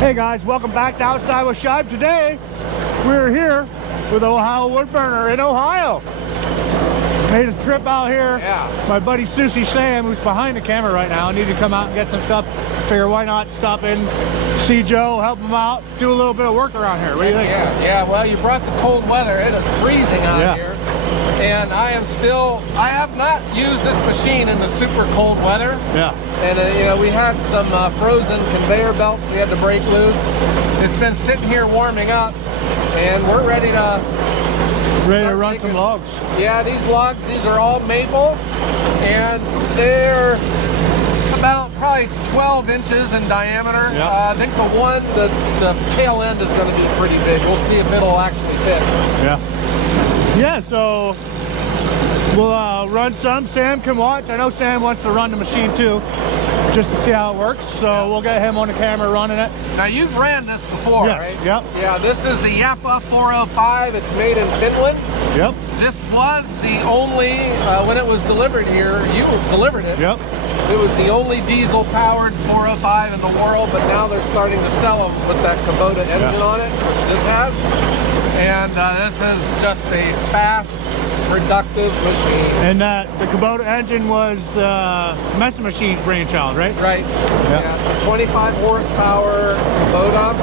Hey guys, welcome back to Outside with Shive. Today we're here with Ohio Wood Burner in Ohio. Made a trip out here. Yeah. My buddy Susie Sam, who's behind the camera right now, needed to come out and get some stuff. Figure why not stop in, see Joe, help him out, do a little bit of work around here. What do you think? Yeah. Well, you brought the cold weather. It is freezing out here. And I have not used this machine in the super cold weather. Yeah. And you know, we had some frozen conveyor belts we had to break loose. It's been sitting here warming up, and we're ready to run some logs. Yeah, these logs, these are all maple, and they're about probably 12 inches in diameter. Yeah. I think the tail end is going to be pretty big. We'll see if it'll actually fit. Yeah, so we'll run some. Sam can watch. I know Sam wants to run the machine too, just to see how it works. So we'll get him on the camera running it. Now you've ran this before, right? Yep. Yeah, this is the JAPA 405. It's made in Finland. Yep. This was the only, when it was delivered here, you delivered it. Yep. It was the only diesel-powered 405 in the world, but now they're starting to sell them with that Kubota engine on it, which this has. And this is just a fast, productive machine. And the Kubota engine was the Mesa Machines brainchild, right? Right. Yeah, it's a 25 horsepower Kubota,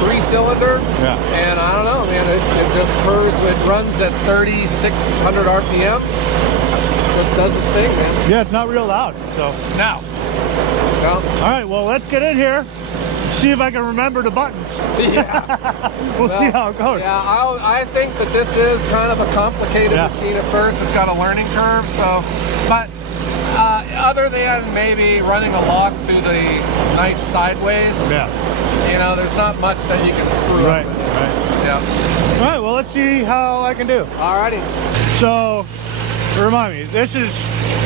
3-cylinder. Yeah. And I don't know, man, it just purrs. It runs at 3,600 RPM. Just does its thing, man. Yeah, it's not real loud. So now. Well, all right, well, let's get in here. See if I can remember the buttons. Yeah. We'll see how it goes. Yeah, I think that this is kind of a complicated machine at first. It's got a learning curve, so, but other than maybe running a log through the knife sideways, you know, there's not much that you can screw up with it. Right. Yeah. All right, well, let's see how I can do. Alrighty. So, remind me, this is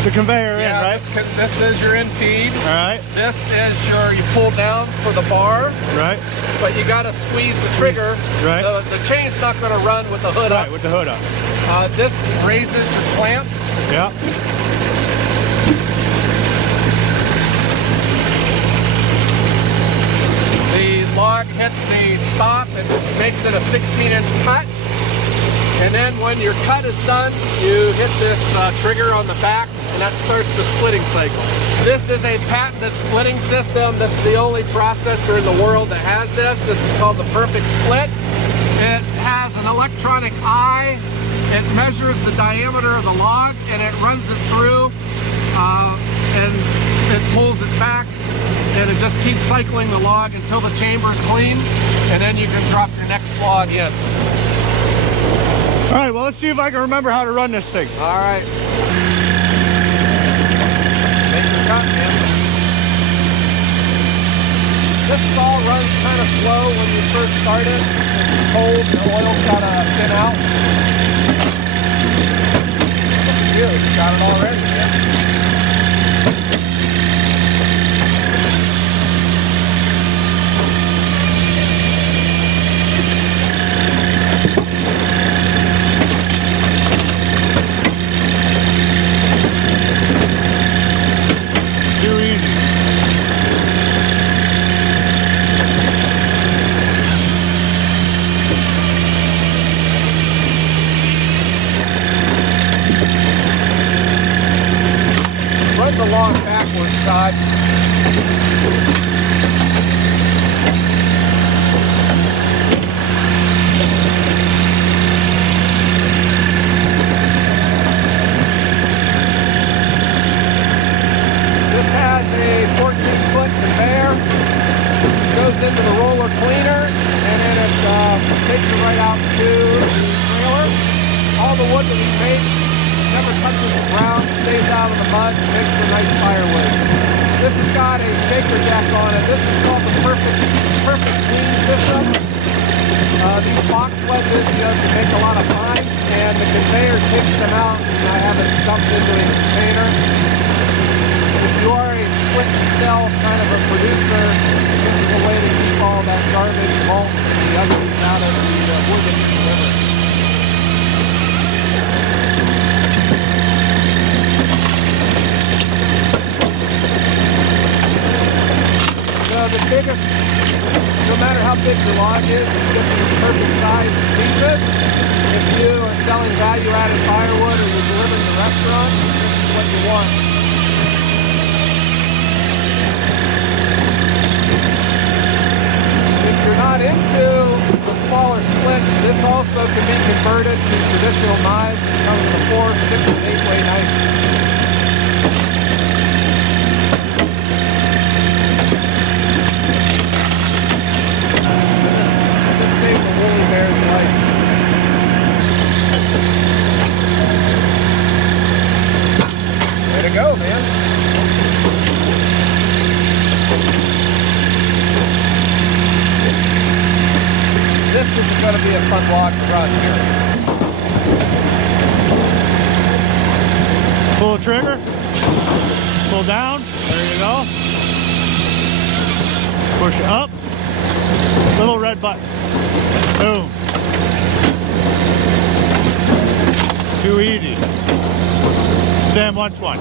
the conveyor in, right? This is your in feed. All right. This is you pull down for the bar. Right. But you got to squeeze the trigger. Right. The chain's not going to run with the hood up. Right, with the hood up. This raises your clamp. Yeah. The log hits the stop and makes it a 16-inch cut. And then when your cut is done, you hit this trigger on the back, and that starts the splitting cycle. This is a patented splitting system. This is the only processor in the world that has this. This is called the Perfect Split. It has an electronic eye. It measures the diameter of the log, and it runs it through, and it pulls it back, and it just keeps cycling the log until the chamber is clean, and then you can drop your next log in. All right, well, let's see if I can remember how to run this thing. All right. Make your cut, man. This saw runs kind of slow when you first start it. It's cold, the oil's got to thin out. Look at you, you got it already, man. Run the log backwards, Todd. This has a 14-foot conveyor. Goes into the roller cleaner, and then it takes it right out to the trailer. All the wood that we make never touches the ground, stays out of the mud, makes for nice firewood. This has got a shaker deck on it. This is called the Perfect Clean System. These box wedges, you know, can make a lot of fines, and the conveyor takes them out, and I have it dumped into a container. If you are a split and sell kind of a producer, this is a way to keep all that garbage, mulch, and the uglies out of the wood that you deliver. The biggest no matter how big your log is, it's just in perfect size pieces. If you are selling value-added firewood or you're delivering to restaurants, this is what you want. If you're not into the smaller splits, this also can be converted to traditional knives. It comes with a 4, 6, and 8-way knife. Just save the woolly bear's life. Way to go, man. This is going to be a fun log to run here. Pull the trigger, pull down, there you go. Push up, little red button, boom. Too easy. Sam wants one.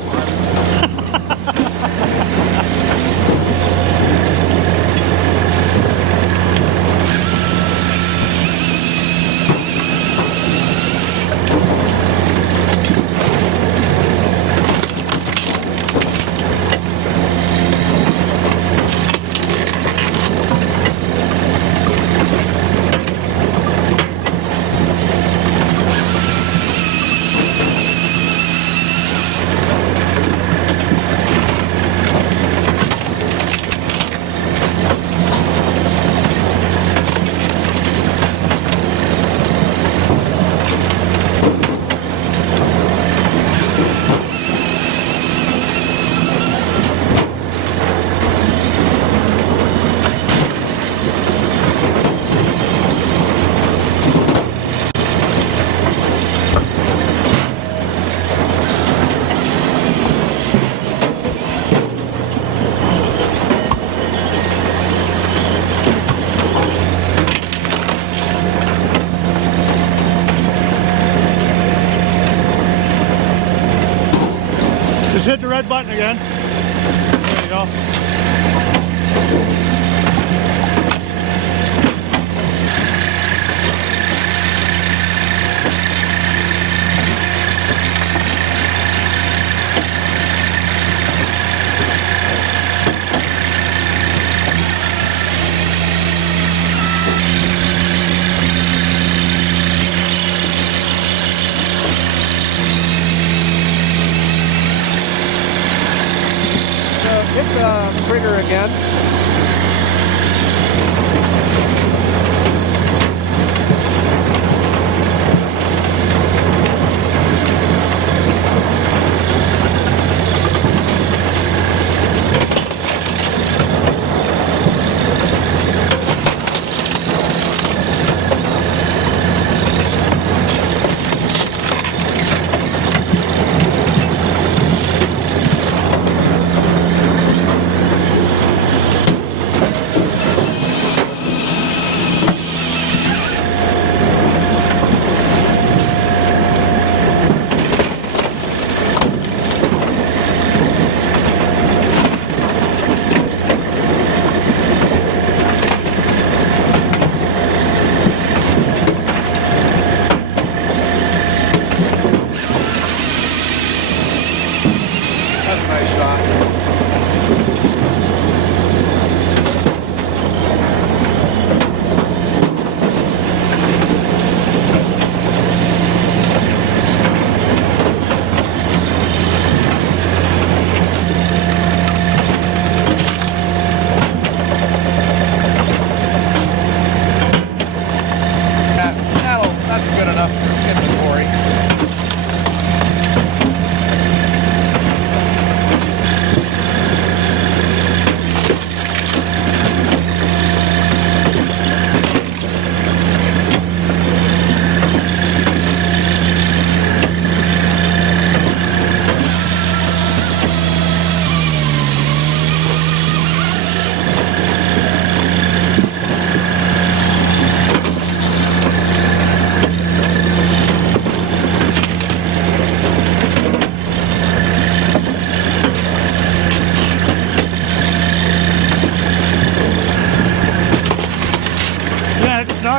Just hit the red button again. There you go. It's a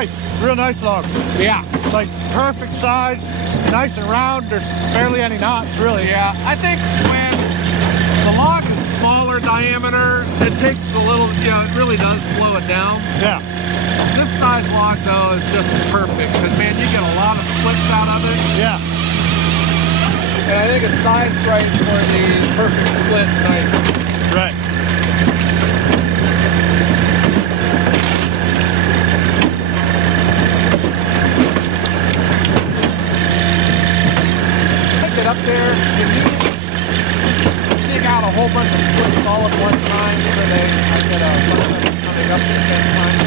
nice, real nice log. Yeah. Like perfect size, nice and round. There's barely any knots, really. Yeah, I think when the log is smaller diameter, it takes a little, it really does slow it down. Yeah. This size log, though, is just perfect because, man, you get a lot of splits out of it. Yeah. And I think it's sized right for the perfect split knife. Right. Pick it up there. You need to dig out a whole bunch of splits all at one time so I get a bunch of them coming up at the same time.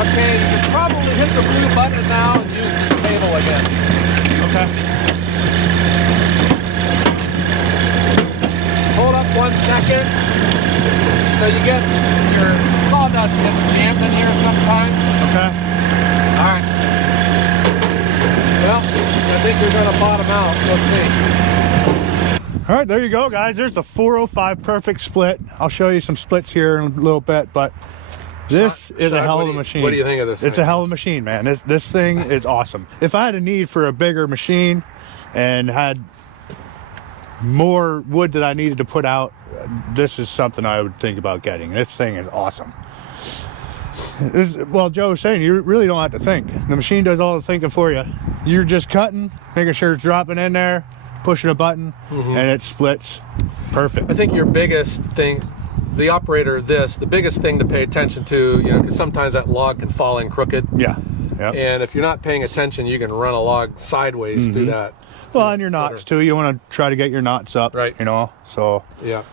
Okay, you can probably hit the blue button now and use the table again. Okay. Hold up 1 second. So you get your sawdust gets jammed in here sometimes. Okay. All right. Well, I think we're going to bottom out. We'll see. All right, there you go, guys. There's the 405 perfect split. I'll show you some splits here in a little bit, but this is a hell of a machine. What do you think of this It's thing? a hell of a machine, man. This thing is awesome. If I had a need for a bigger machine and had more wood that I needed to put out, this is something I would think about getting. This thing is awesome. Well, Joe was saying, you really don't have to think. The machine does all the thinking for you. You're just cutting, making sure it's dropping in there, pushing a button, and it splits perfect. I think your biggest thing, the operator, the biggest thing to pay attention to, because sometimes that log can fall in crooked. Yeah. Yep. And if you're not paying attention, you can run a log sideways through that. Well, and your knots too. You want to try to get your knots up, right? So yeah.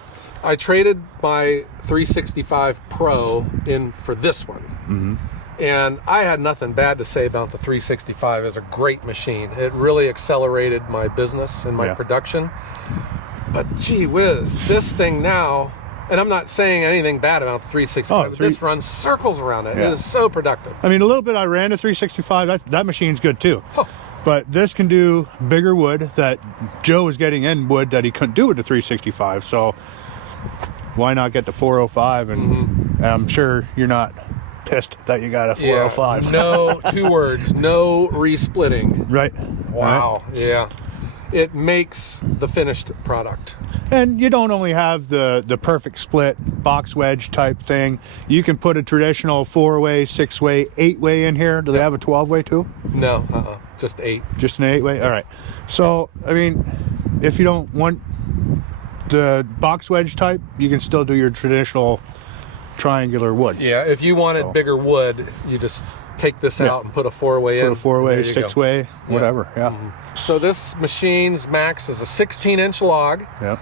I traded my 365 Pro in for this one, and I had nothing bad to say about the 365. It's a great machine. It really accelerated my business and my production. But gee whiz, this thing now, and I'm not saying anything bad about the 365, but this runs circles around it. It is so productive. I mean, a little bit I ran the 365. That machine's good too. But this can do bigger wood that Joe was getting in wood that he couldn't do with the 365. So why not get the 405? And I'm sure you're not pissed that you got a 405. Yeah, no, 2 words, no resplitting. Right. Wow. Right. Yeah. It makes the finished product. And you don't only have the perfect split box wedge type thing. You can put a traditional 4-way, 6-way, 8-way in here. Do they have a 12-way too? No, just 8. Just an 8-way? All right. So, I mean, if you don't want the box wedge type, you can still do your traditional triangular wood. Yeah, if you wanted bigger wood, you just take this out and put a 4-way in. Put a 4-way, 6-way, whatever. Yeah. So this machine's max is a 16-inch log. Yep.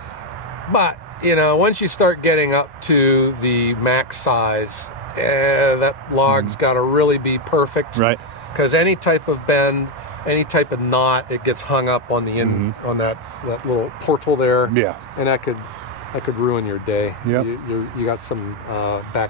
But, once you start getting up to the max size, that log's got to really be perfect. Right. Because any type of bend, any type of knot, it gets hung up on the end, on that little portal there. Yeah. And that could ruin your day. Yep. You got some back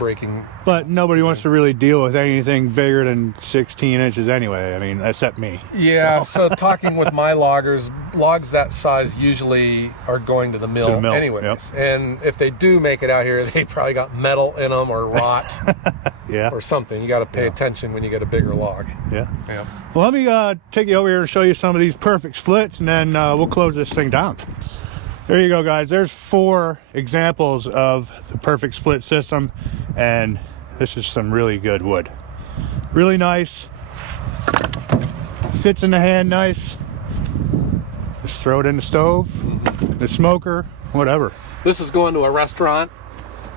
breaking. But nobody wants to really deal with anything bigger than 16 inches anyway. I mean, except me. Yeah, so talking with my loggers, logs that size usually are going to the mill, anyways. Yep. And if they do make it out here, they probably got metal in them or rot or something. You got to pay attention when you get a bigger log. Yeah. Well, let me take you over here and show you some of these perfect splits, and then we'll close this thing down. There you go, guys. There's 4 examples of the perfect split system, and this is some really good wood. Really nice. Fits in the hand nice. Just throw it in the stove, the smoker, whatever. This is going to a restaurant,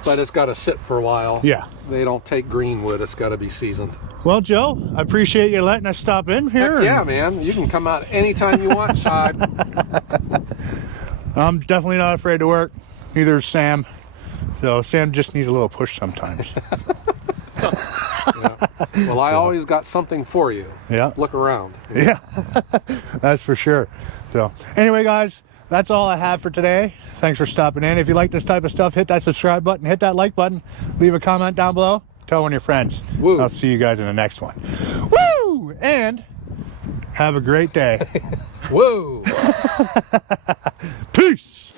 but it's got to sit for a while. Yeah. They don't take green wood. It's got to be seasoned. Well, Joe, I appreciate you letting us stop in here. Heck yeah, man. You can come out anytime you want, Shad. I'm definitely not afraid to work. Neither is Sam. So Sam just needs a little push sometimes. Well, I always got something for you. Yeah. Look around. Yeah, that's for sure. So anyway, guys, that's all I have for today. Thanks for stopping in. If you like this type of stuff, hit that subscribe button, hit that like button, leave a comment down below, tell one of your friends. Woo. I'll see you guys in the next one. Woo! And have a great day. Woo! Peace!